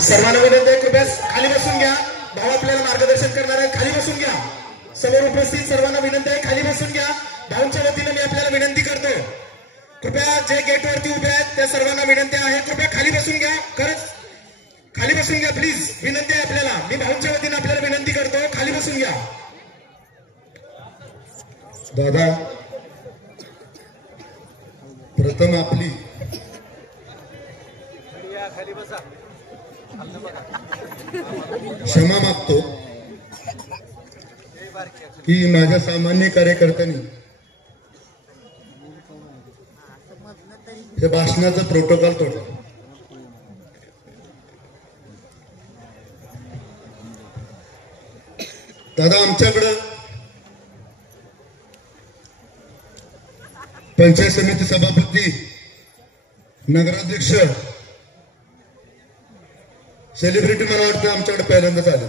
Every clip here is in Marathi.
सर्वांना विनंती आहे, कृपया खाली बसून घ्या. भाऊ आपल्याला मार्गदर्शन करणार आहे. खाली बसून घ्या. समोर उपस्थित सर्वांना विनंती आहे, खाली बसून घ्या. भाऊंच्या वतीने मी आपल्याला विनंती करतो, कृपया जे गेटवरती उभे आहेत त्या सर्वांना विनंती आहे, कृपया खाली बसून घ्या. खरंच खाली बसून घ्या प्लीज, विनंती आहे आपल्याला. मी भाऊंच्या वतीने आपल्याला विनंती करतो, खाली बसून घ्या. दादा, प्रथम आपली क्षमा मागतो की माझ्या सामान्य कार्यकर्त्यांनी हे भाषणाचं प्रोटोकॉल तोडलं. दादा, आमच्याकडं पंचायत समिती सभापती, नगराध्यक्ष, सेलिब्रिटी मला वाटतं आमच्याकडे पहिल्यांदाच आले.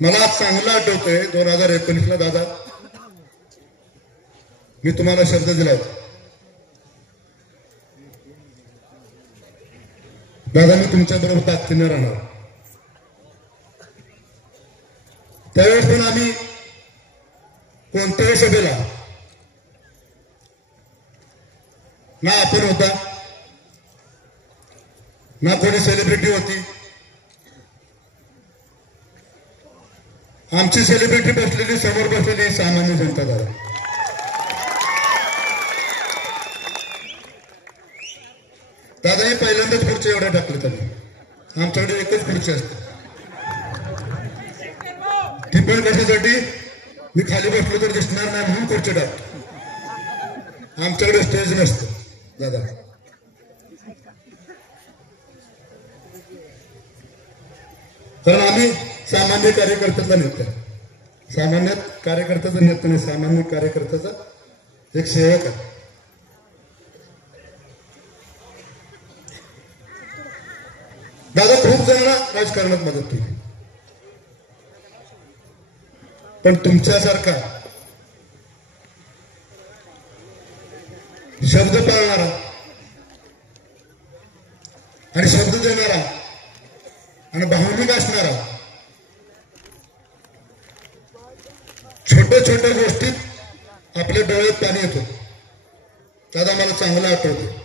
मला आज चांगलं आठवतंय 2019ला दादा मी तुम्हाला शब्द दिलाय. दादा, मी तुमच्या बरोबर ताकदीने राहणार. त्यावेळेस पण आम्ही कोणत्याही सभेला ना आपण होता, ना कोणी सेलिब्रिटी होती. आमची सेलिब्रिटी बसलेली, समोर बसलेली सामान्य जनता. दादा, दादा हे पहिल्यांदाच खुर्ची एवढ्या टाकले त्यांनी. आमच्याकडे एकच खुर्ची असते, ती पण कशासाठी, मी खाली बसलो तर दिसणार नाही म्हणून खुर्ची टाकतो. आमच्याकडे स्टेज नसतं दादा. कारण आम्ही सामान्य कार्यकर्त्याचा नेता, सामान्य कार्यकर्त्याचा नेता नाही, सामान्य कार्यकर्त्याचा एक सेवक आहे. दादा, खूप जणांना राजकारणात मदत केली, पण तुमच्यासारखा शब्द पाळणारा आणि शब्द देणारा आणि भावनिक असणारा, छोट्या छोट्या गोष्टीत आपल्या डोळ्यात पाणी येतो. दादा, मला चांगलं आठवतं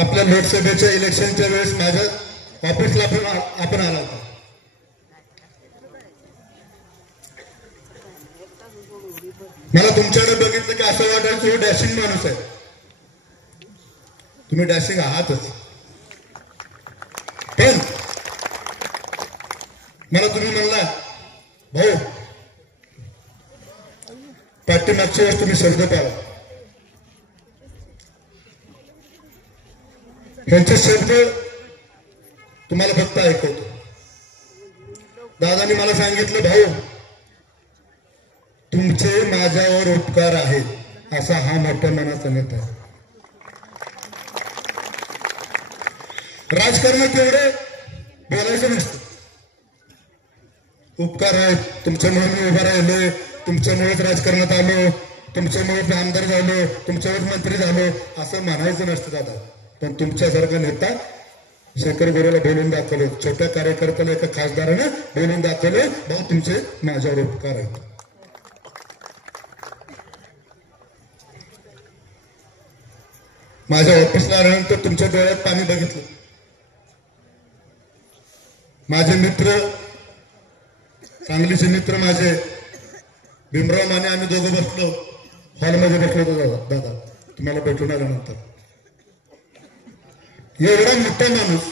आपल्या लोकसभेच्या इलेक्शनच्या वेळेस माझ्या ऑफिसला आपण आला होता. मला तुमच्याकडे बघितलं की असं वाटायचं तो डॅशिंग माणूस आहे. तुम्ही डॅशिंग आहातच, पण मला तुम्ही म्हणला, भाऊ पाठीमागच्या वेळेस तुम्ही शब्द पाळा. त्यांचे शब्द तुम्हाला फक्त ऐकवतो. दादानी मला सांगितलं, भाऊ तुमचे माझ्यावर उपकार आहेत, असा हा मोठ्या मनाचा नेता आहे. राजकारणात एवढे बोलायचं नसतं. उपकार आहेत, तुमच्यामुळे मी उभा राहिलोय, तुमच्यामुळेच राजकारणात आलो, तुमच्यामुळे आमदार झालो, तुमच्यामुळे मंत्री झालो, असं म्हणायचं नसतं दादा. पण तुमच्यासारखा नेता शेखर गोरेला बोलून दाखवलं, छोट्या कार्यकर्त्याला एका खासदारानं बोलून दाखवलं, भाऊ तुमचे माझ्यावर उपकार आहेत. माझ्या ऑफिसला आल्यानंतर तुमच्या डोळ्यात पाणी बघितलं. माझे मित्र, सांगलीचे मित्र माझे भीमराव माने, आम्ही दोघं बसलो हॉलमध्ये बसलो होतो. दादा तुम्हाला भेटून आल्यानंतर एवढा मोठा माणूस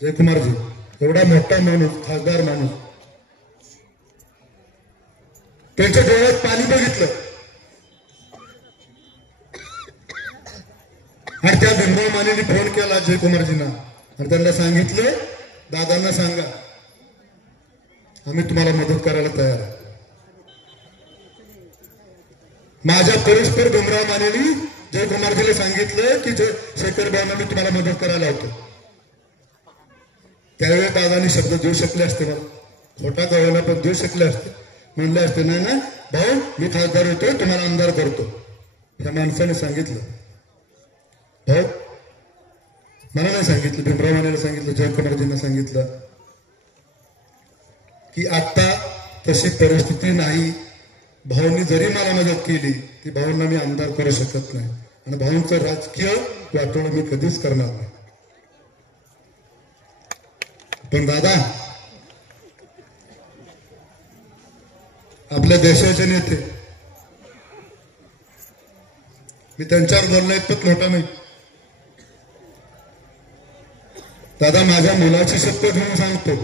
जयकुमारजी, एवढा मोठा माणूस, खासदार माणूस, त्यांच्या डोळ्यात पाणी बघितलं आणि त्या भीमराव मानेनी फोन केला जयकुमारजींना आणि त्यांना सांगितलं, दादांना सांगा आम्ही तुम्हाला मदत करायला तयार आहे. माझ्या परस्पर भीमराव मानेनी जयकुमारजीला सांगितलं की शेखर भाऊंना मी तुम्हाला मदत करायला होतो. त्यावेळी दादानी शब्द देऊ शकले असते, मला खोटा गव्हाना पण देऊ शकले असते. म्हणले असते नाही ना भाऊ मी खासदार होतो तुम्हाला आमदार करतो. ह्या माणसाने सांगितलं. भाऊ मला नाही सांगितलं, भीमराव मानेला सांगितलं, जयकुमारजींना सांगितलं की आता तशी परिस्थिती नाही. भाऊंनी जरी मला मदत केली ती भाऊंना मी आमदार करू शकत नाही आणि भाऊंचं राजकीय वाटोळं मी कधीच करणार नाही. पण दादा आपल्या देशाचे नेते, मी त्यांच्यावर बोलणं इतपत मोठा नाही. दादा माझ्या मुलाची शपथ घेऊन सांगतो,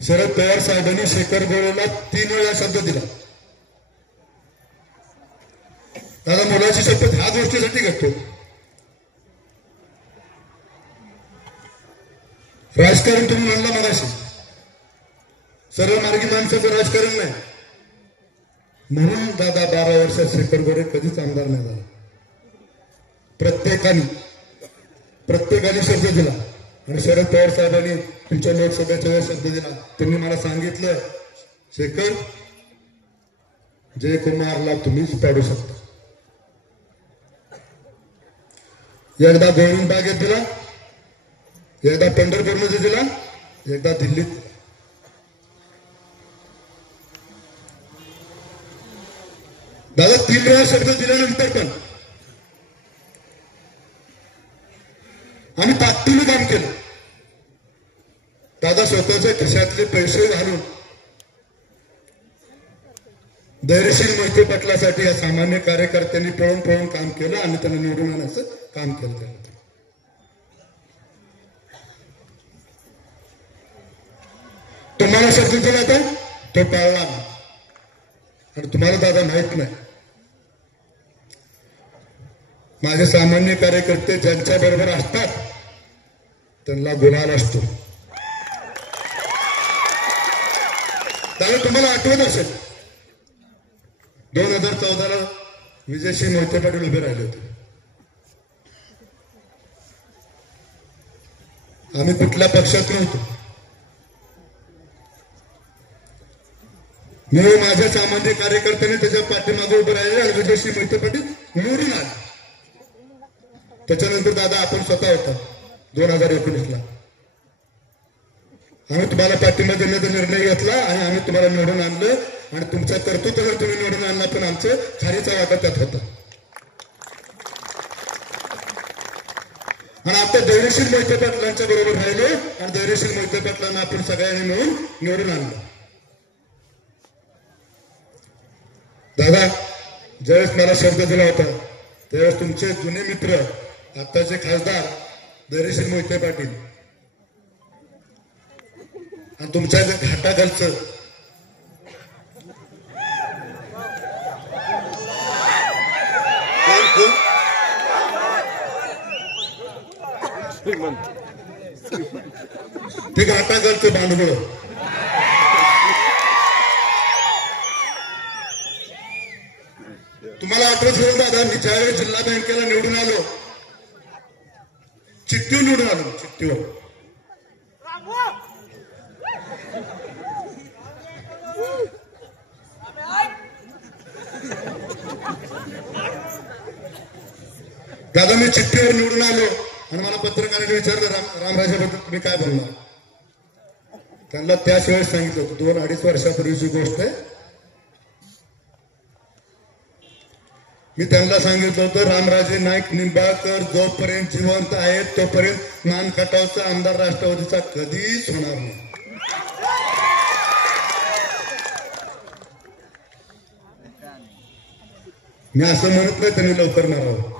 शरद पवार साहेबांनी शेखर गोळेला 3 वेळा शब्द दिला. दादा मुलाची शपथ ह्या गोष्टीसाठी घेतो, राजकारण तुम्ही म्हणला मगाशी, सरळ मार्गी माणसाचं राजकारण नाही म्हणून दादा 12 वर्षात शेखर गोरे कधीच आमदार नाही झाला. प्रत्येकाने शब्द दिला आणि शरद पवार साहेबांनी तुमच्या लोकसभेच्या वेळेस शब्द दिला. त्यांनी मला सांगितलं शेखर जयकुमारला तुम्हीच पाडू शकता. एकदा गौरंग बागेत दिला, एकदा पंढरपूरमध्ये दिला, एकदा दिल्लीत दिला. दादा 3 वेळा शब्द दिल्यानंतर पण आम्ही ताकदीने काम केलं. दादा स्वतःच्या खिशातले पैसे घालून धैर्यशील मोहिते पाटलासाठी या सामान्य कार्यकर्त्यांनी पळून पळून काम केलं आणि त्यांना निवडून आणण्याचं काम केलं. त्याला तुम्हाला शब्द दिला होता तो पाळला आणि तुम्हाला दादा माहित नाही माझे सामान्य कार्यकर्ते ज्यांच्या बरोबर असतात त्यांना गुलाल असतो. त्यामुळे तुम्हाला आठवत असेल 2014ला विजयसिंह मोहिते पाटील उभे राहिले होते. आम्ही कुठल्या पक्षात नव्हतो. मी माझ्या सामान्य कार्यकर्त्याने त्याच्या पाठीमागे उभे राहिले आणि विजयसिंह मोहिते पाटील निवडून आले. त्याच्यानंतर दादा आपण स्वतः होता 2019ला आम्ही तुम्हाला पाठिंबा देण्याचा निर्णय घेतला आणि आम्ही तुम्हाला निवडून आणलं आणि तुमच्या कर्तृत्वावर तुम्ही निवडून आणला पण आमचं खारीचा वाटा त्यात होता. आणि आता धैर्यशील मोहिते पाटलांच्या बरोबर राहिलो आणि धैर्यशील मोहिते पाटलांना आपण सगळ्यांनी मिळून निवडून आणलं. दादा ज्यावेळेस मला शब्द दिला होता त्यावेळेस तुमचे जुने मित्र आताचे खासदार धैर्यशील मोहिते पाटील आणि तुमच्या घाटाखालचं ते घाटाखालचं भांडवळ तुम्हाला आठवत असेल दादा मी ज्यावेळेस जिल्हा बँकेला निवडून आलो चिठ्ठीवर निवडून आलो चिठ्ठीवर दादा मी चिठ्ठीवर निवडून आलो आणि मला पत्रकारांनी विचारलं रामराजाबद्दल तुम्ही काय बोलणार. त्यांना त्याशिवाय सांगितलं होतं 2-2.5 वर्षापूर्वीची गोष्ट आहे. मी त्यांना सांगितलं होतं रामराजे नाईक निंबाळकर जोपर्यंत जिवंत आहेत तोपर्यंत नानखटावचा आमदार राष्ट्रवादीचा कधीच होणार नाही. मी असं म्हणत नाही त्यांनी लवकर मारावं.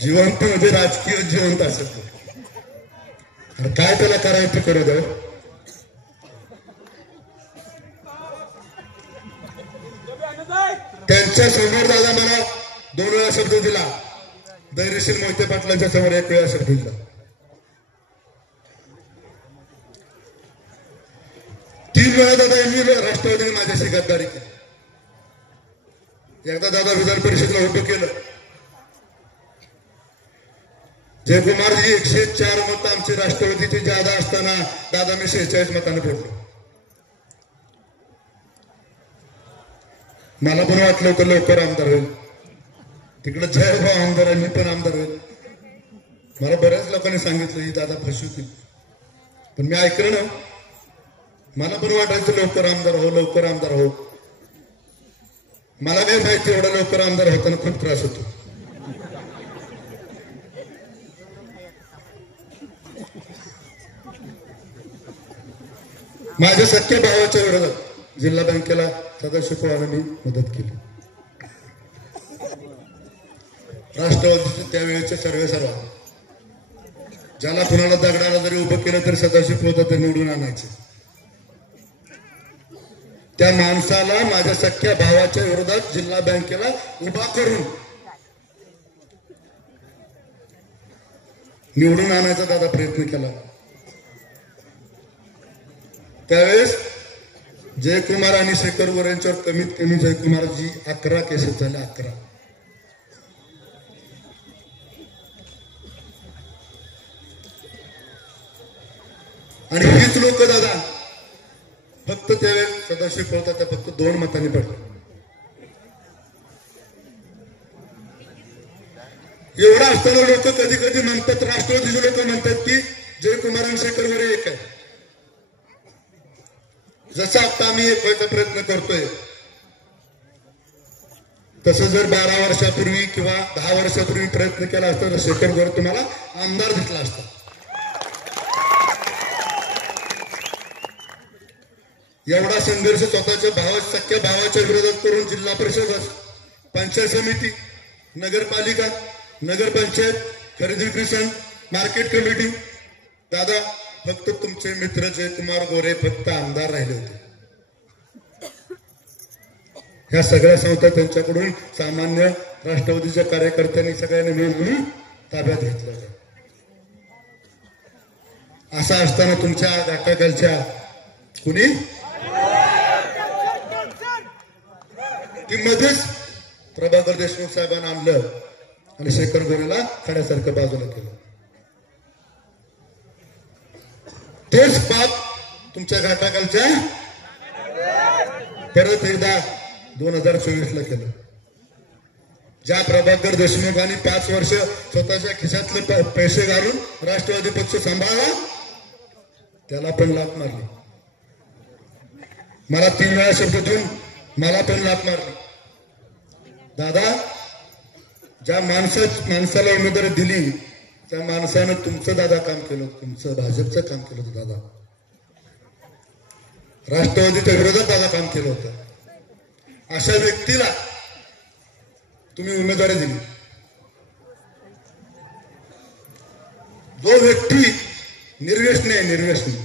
जिवंत म्हणजे राजकीय जिवंत असत काय त्याला करायचं करू द्या. त्यांच्या समोर दादा मला 2 वेळा शब्द दिला. धैर्यशील मोहिते पाटलांच्या समोर 1 वेळा शब्द दिला. 3 वेळा दादा यांनी राष्ट्रवादीने माझ्याशी गद्दारी केली. एकदा दादा विधान परिषदेला उभं केलं. जयकुमारजी 104 मतं आमची राष्ट्रवादीची जादा असताना दादा मी 46 मतांनी पडलो. मला पण वाटलं की लवकर आमदार होईल. तिकडे जयभाऊ आमदार आहे, मी पण आमदार होईल. मला बऱ्याच लोकांनी सांगितलं ही दादा फसवतील, पण मी ऐकलं ना. मला पण वाटायचं लवकर आमदार हो, लवकर आमदार हो. मला काय माहिती एवढा लवकर आमदार होताना खूप त्रास होतो. माझ्या सख्या भावाच्या विरोधात जिल्हा बँकेला सदाशिव पवारांनी मदत केली. राष्ट्रवादीचे त्यावेळेचे सर्वेसर्वा ज्याला कुणाला दगडाला जरी उभं केलं तरी सदाशिव पवार निवडून आणायचे. त्या माणसाला माझ्या सख्या भावाच्या विरोधात जिल्हा बँकेला उभा करून निवडून आणायचा दादा प्रयत्न केला. त्यावेळेस जयकुमार आणि शेखर गोरे यांच्यावर कमीत कमी जयकुमारजी 11 केसेस झाले. 11. आणि हीच लोक दादा फक्त त्यावेळेस सदाशिव पवार त्या फक्त 2 मतांनी पडले. एवढा असताना लोक कधी कधी म्हणतात, राष्ट्रवादीचे लोक म्हणतात की जयकुमार आणि शेखर गोरे एक आहे. जसं आता आम्ही एक व्हायचा प्रयत्न करतोय तसं जर 12 वर्षापूर्वी किंवा 10 वर्षापूर्वी प्रयत्न केला असता तर शेखर गोरे तुम्हाला आमदार दिसला असता. एवढा संघर्ष स्वतःच्या सख्या भावाच्या विरोधात करून जिल्हा परिषद, पंचायत समिती, नगरपालिका, नगरपंचायत, खरेदी विक्री, मार्केट कमिटी, दादा फक्त तुमचे मित्र जयकुमार गोरे फक्त आमदार राहिले होते. ह्या सगळ्या संस्था त्यांच्याकडून सामान्य राष्ट्रवादीच्या कार्यकर्त्यांनी सगळ्यांनी मिळून ताब्यात घेतलं. असं असताना तुमच्या घाटाखालच्या कुणी की मध्येच प्रभाकर देशमुख साहेबांना आणलं आणि शेखर गोरेला खड्यासारखं बाजूला केलं. तेच पाप तुमच्या घाटाखालच्या परत एकदा 2024ला केलं. ज्या प्रभाकर देशमुखांनी 5 वर्ष स्वतःच्या खिशातले पैसे घालून राष्ट्रवादी पक्ष सांभाळला त्याला पण लाथ मारली. मला 3 वेळा शब्द देऊन मला पण लाथ मारली. दादा ज्या माणसाला उमेदवारी दिली त्या माणसानं तुमचं दादा काम केलं, तुमचं भाजपचं काम केलं होतं. दादा राष्ट्रवादीच्या विरोधात दादा काम केलं होतं. अशा व्यक्तीला तुम्ही उमेदवारी दिली. जो व्यक्ती निर्व्यसनी आहे, निर्व्यसनी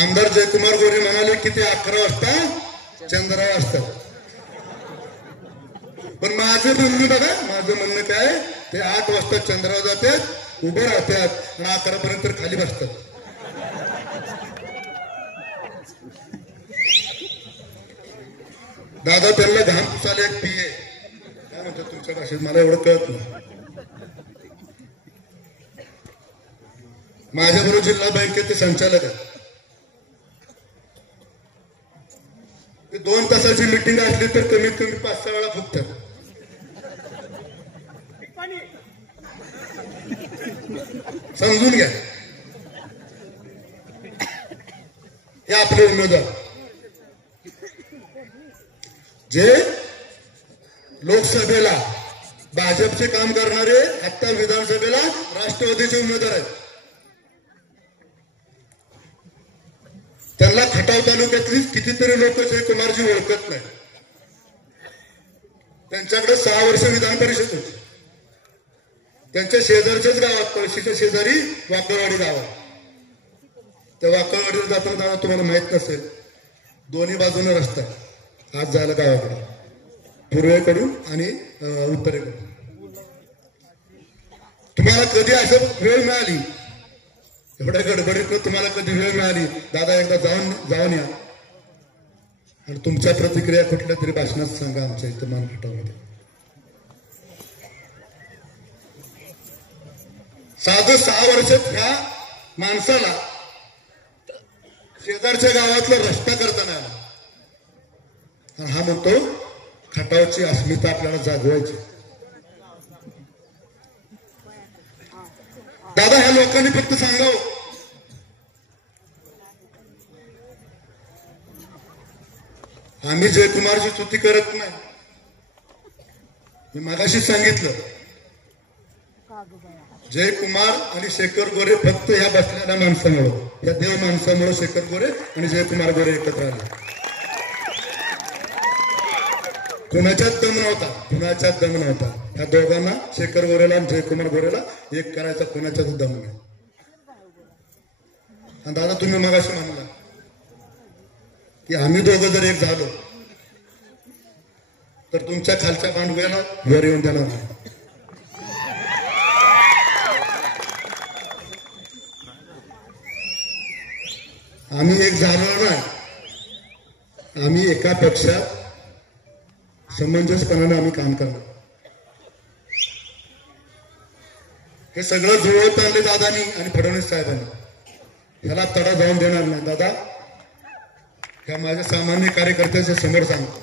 आमदार जयकुमार गोरे म्हणाले की ते 11 वाजता चंद्रावर असतात. पण माझं म्हणणं बघा, माझं म्हणणं काय, ते 8 वाजता चंद्रावर जातात, उभं राहतात आणि 11 पर्यंत खाली बसतात. दादा त्यांना घाम पुसायला एक पीए काय म्हणतात तुमच्या भाषेत, मला एवढं कळत नाही. माझ्याबरोबर जिल्हा बँकेचे संचालक आहेत. 2 तासाची मिटिंग असली तर कमीत कमी 5-6 वेळा फुकतात. समजून घ्या. हे आपले उमेदवार जे लोकसभेला भाजपचे काम करणारे आता विधानसभेला राष्ट्रवादीचे उमेदवार आहेत. त्यांना खटाव तालुक्यातली कितीतरी लोक जयकुमारजी ओळखत नाही. त्यांच्याकडे 6 वर्ष विधान परिषद होती. त्यांच्या शेजारच्याच गावात, पळशीच्या शेजारी वाकळवाडी गावात. त्या वाकळवाडीवर जाताना तुम्हाला माहित नसेल, दोन्ही बाजूने रस्ता आज जायला गावाकडे, पूर्वेकडून आणि उत्तरेकडून. तुम्हाला कधी असं वेळ मिळाली, एवढ्या गडबडीत तुम्हाला कधी वेळ मिळाली, दादा एकदा जाऊन या आणि तुमच्या प्रतिक्रिया कुठल्या तरी भाषणात सांगा आमच्या इथं मानखटामध्ये. साधं 6 वर्षात ह्या माणसाला शेजारच्या गावातला रस्ता करताना आला. आणि हा म्हणतो खटावची अस्मिता आपल्याला जागवायची. दादा ह्या लोकांनी फक्त सांगावं, आम्ही जयकुमारची स्तुती करत नाही. मी मगाशीच सांगितलं, जयकुमार आणि शेखर गोरे फक्त ह्या बसलेल्या माणसामुळे, या देव माणसामुळे शेखर गोरे आणि जयकुमार गोरे एकत्र आले. कुणाच्याच दम नव्हता, कुणाच्याच दम नव्हता. ह्या दोघांना, शेखर गोरेला आणि जयकुमार गोरेला एक करायचा कुणाच्याच दम नाही. आणि दादा तुम्ही मगाशी म्हणला की आम्ही दोघं जर एक झालो तर तुमच्या खालच्या बांधव्याला वर येऊन देणार नाही. आम्ही एक झालो नाही, आम्ही एका पक्षात समंजसपणाने आम्ही काम करणार. हे सगळं जुळवत आणले दादानी आणि फडणवीस साहेबांनी. ह्याला तडा जाऊन देणार नाही. दादा ह्या माझ्या सामान्य कार्यकर्त्याच्या समोर सांगतो,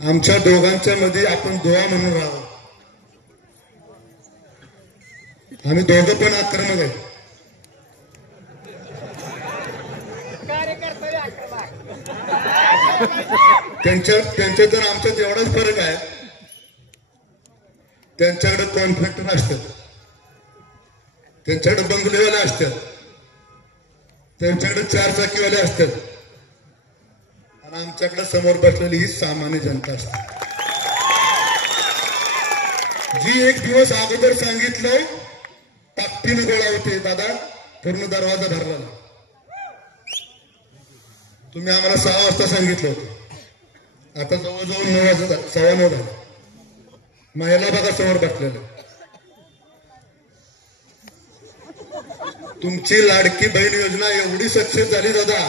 आमच्या दोघांच्या मध्ये आपण दुवा म्हणून राहावं. आम्ही दोघं पण आक्रमक आहे. त्यांच्यात तर आमच्यात एवढाच फरक आहे, त्यांच्याकडे कॉन्ट्रॅक्टर असतात, त्यांच्याकडे बंगलेवाले असतात, त्यांच्याकडे 4 चाकीवाले असतात आणि आमच्याकडे समोर बसलेली ही सामान्य जनता असते. जी एक दिवस अगोदर सांगितलं ताकदीने गोळा होते. दादा पूर्ण दरवाजा भरला. तुम्ही आम्हाला 6 वाजता सांगितलं होतं, आता जवळजवळ 9 वाजता, 9:15 झाले. महिला बघा समोर बसलेलं. तुमची लाडकी बहीण योजना एवढी सक्सेस झाली दादा,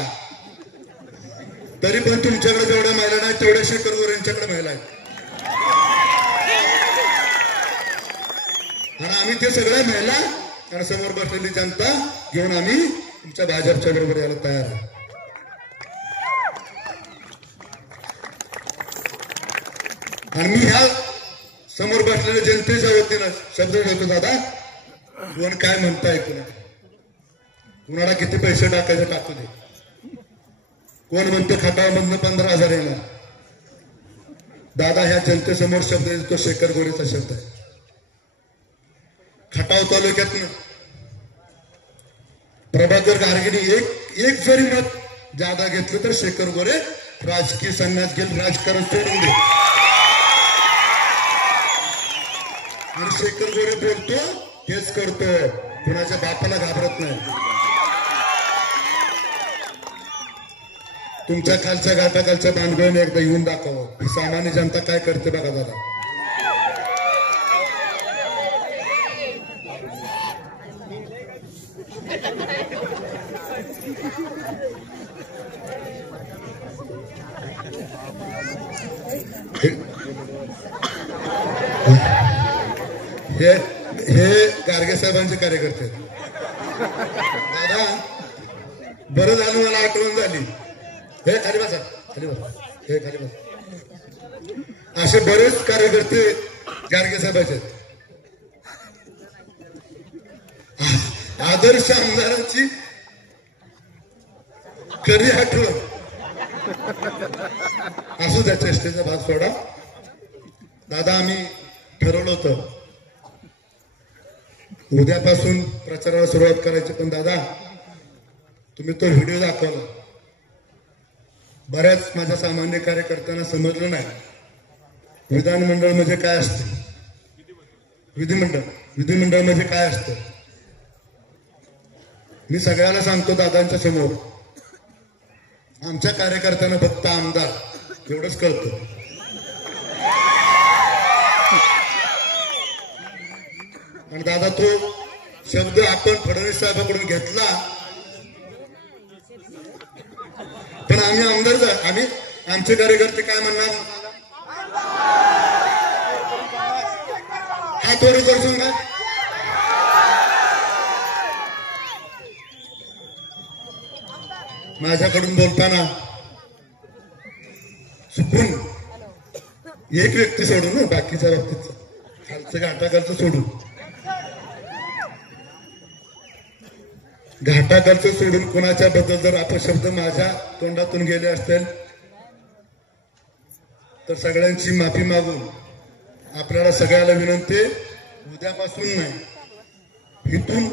तरी पण तुमच्याकडे जेवढ्या महिला नाही तेवढ्या शेखर गोरे यांच्याकडे महिला आहेत. आणि आम्ही ते सगळ्या महिला आणि समोर बसलेली जनता घेऊन आम्ही तुमच्या भाजपच्या बरोबर यायला तयार आहे. आणि मी ह्या समोर बसलेल्या जनतेच्या वतीनं शब्द देतो, दादा कोण काय म्हणताय, कुणाला किती पैसे टाकायचे टाकू दे. कोण म्हणते खटावमधनं 15,000 येणार. दादा ह्या जनतेसमोर शब्द देतो, शेखर गोरेचा शब्द आहे. खटाव तालुक्यातनं प्रभाकर गार्गीने एक जरी मत जादा घेतलं तर शेखर गोरे राजकीय संन्यास घेऊन राजकारण सोडून दे. आणि शेखर गोरे बोलतो हेच करतो, कुणाच्या बापाला घाबरत नाही. तुमच्या खालच्या घाटाखालच्या बांधवाने एकदा येऊन दाखवावं ही सामान्य जनता काय करते बघा दादा. हे गारगे साहेबांचे कार्यकर्ते. दादा बरं झालं मला आठवण झाली. हे खाली बसा, खाली बसा, हे खाली बसा. असे बरेच कार्यकर्ते गारगे साहेबांचे. आदर्श आमदारांची खरी आठवण असू द्या, चेष्टेचा भाग सोडा. दादा आम्ही ठरवलं होतं उद्यापासून प्रचाराला सुरुवात करायची, पण दादा तुम्ही तो व्हिडिओ दाखवला. बऱ्याच माझ्या सामान्य कार्यकर्त्यांना समजलं नाही विधानमंडळ म्हणजे काय असते, विधिमंडळ म्हणजे काय असतं. मी सगळ्याला सांगतो दादांच्या समोर, आमच्या कार्यकर्त्यांना फक्त आमदार एवढंच कळतं. आणि दादा तो शब्द आपण फडणवीस साहेबांकडून घेतला पण आम्ही आमदारच आहे. आम्ही आमचे कार्यकर्ते काय म्हणणार, हात वर करतो का? माझ्याकडून बोलताना चुकून एक व्यक्ती सोडून ना, बाकीच्या बाबतीत खालचं घाटाखालचं सोडून, घाटाखालचं सोडून कोणाच्या बद्दल जर अपशब्द माझ्या तोंडातून गेले असतील तर सगळ्यांची माफी मागून आपल्याला सगळ्याला विनंती, उद्यापासून नाही, इथून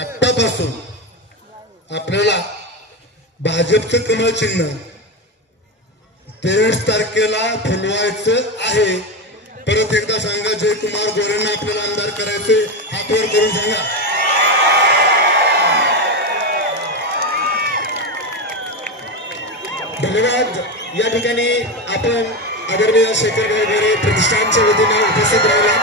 आत्तापासून आपल्याला भाजपचं कमळ चिन्ह 23 तारखेला फुलवायचं आहे. परत एकदा सांगा, जयकुमार गोरेंना आपल्याला आमदार करायचे, हात वर करून सांगा. धन्यवाद. या ठिकाणी आपण आदरणीय शेखर भाऊ गोरे प्रतिष्ठानच्या वतीने उपस्थित राहिला